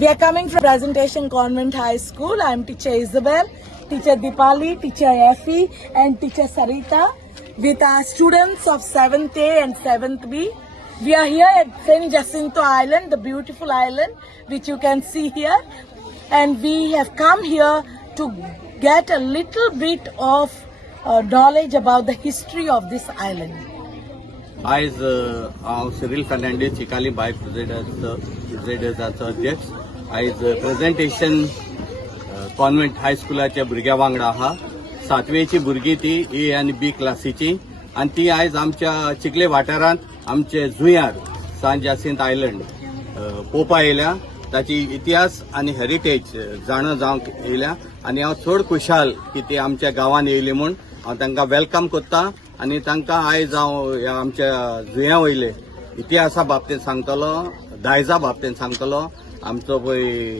We are coming from Presentation Convent High School. I am teacher Isabel, teacher Dipali, teacher Effie and teacher Sarita with our students of 7th A and 7th B. We are here at St. Jacinto Island, the beautiful island which you can see here. And we have come here to get a little bit of knowledge about the history of this island. आज हांव Cyril Fernandes Chicalim bye प्रेसिडेंटाचो अध्यक्ष. आज presentation convent हायस्कुलाच्या भुरग्यां वांगडा आहा. 7वेची भुरगीं ती ए आनी बी क्लासीची आनी ती आज आमच्या चिखले वाठारांत आमचे जुंयार सान जासिंत आयलंड पळोवपा येयल्या. ताची इतिहास आनी हेरिटेज जाणो जावंक येयल्या आनी हांव चड खुशाल की ती आमच्या गांवांत येयली म्हूण हांव तांकां वेलकम करतां. आनी तांकां आयज हांव आमच्या जुंया वयले इतिहासा बाबतींत सांगतलो, दायजा बाबतींत सांगतलो. आमचो पळय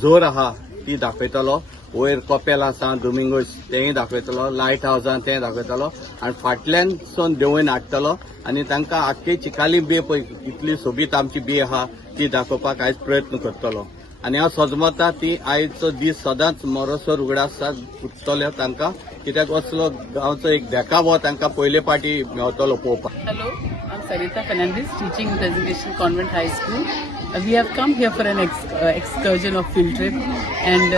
जोर आहा ती दाखयतलो. वयर कपेल आसा दोमिंगोस तेंय दाखयतलो, लायट हावजां तें दाखयतलो आनी फाटल्यान सावन देंवयन हाडटलो आनी तांकां आख्खी चिकाली बे पळय इतली सोबीत आमची बी आहा ती दाखोवपाक आयज प्रयत्न करतलो. आनी हांव सजमतां ती आयचो दीस सदांच मोरोसो उगडास उरतलो तांकां, कित्याक असलो गांवचो एक देखावो तांकां पयले फावटी मेळटलो पळोवपाक. Hello, I'm Sarita Fernandez, teaching Presentation Convent High School. We have come here for an excursion of field trip, and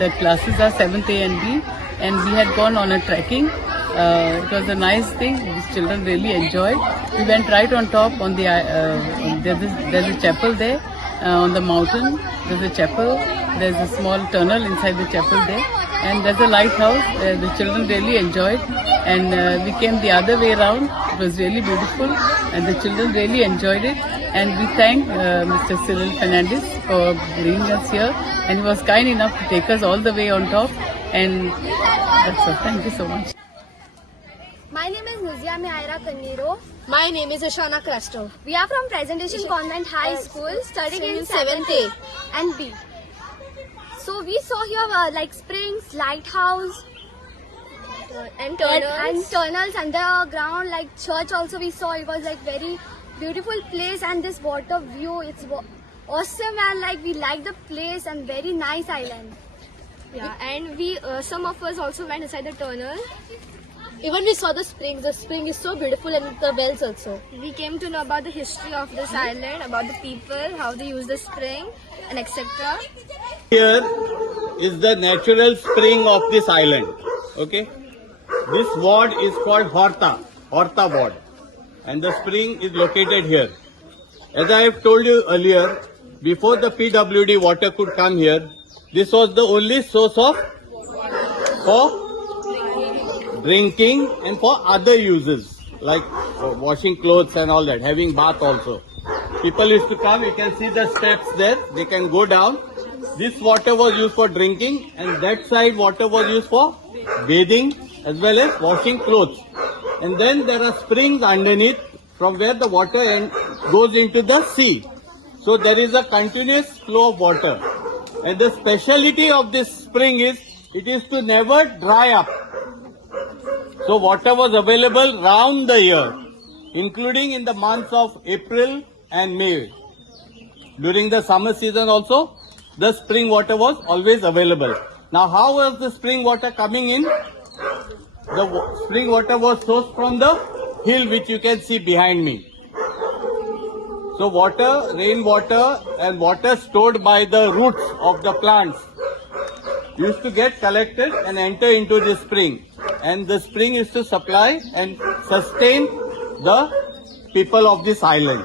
the classes are 7th A and B, and we had gone on a trekking. It was a nice thing. The children really enjoyed. We went right on top on the there's a chapel there on the mountain. There's a chapel. There's a small tunnel inside the chapel there, and there's a lighthouse. The children really enjoyed, and we came the other way around. It was really beautiful, and the children really enjoyed it. And we thank Mr. Cyril Fernandez for bringing us here, and he was kind enough to take us all the way on top. And that's all. Thank you so much. My name is Nuzia Mihaira Kanniro. My name is Ashana Crasto. We are from Presentation Convent High School, studying in 7th A and B. So we saw here like springs, lighthouse, and tunnels underground, like church also we saw. It was like very beautiful place, and this water view, it's awesome, and like we like the place and very nice island. Yeah, and we some of us also went inside the tunnel. Even we saw the springs. The spring is so beautiful, and the wells also. We came to know about the history of this island, about the people, how they use the spring, and etc. Here is the natural spring of this island. Okay, this ward is called Horta ward, and the spring is located here. As I have told you earlier, before the PWD water could come here, this was the only source of for drinking and for other uses like washing clothes and all that, having bath also. People used to come, you can see the steps there, they can go down. This water was used for drinking, and that side water was used for bathing as well as washing clothes. And then there are springs underneath from where the water goes into the sea. So there is a continuous flow of water. And the speciality of this spring is it is to never dry up. So water was available round the year, including in the months of April and May. During the summer season also, the spring water was always available. Now how was the spring water coming in? The spring water was sourced from the hill which you can see behind me. So water, rainwater and water stored by the roots of the plants used to get collected and enter into the spring. And the spring used to supply and sustain the people of this island.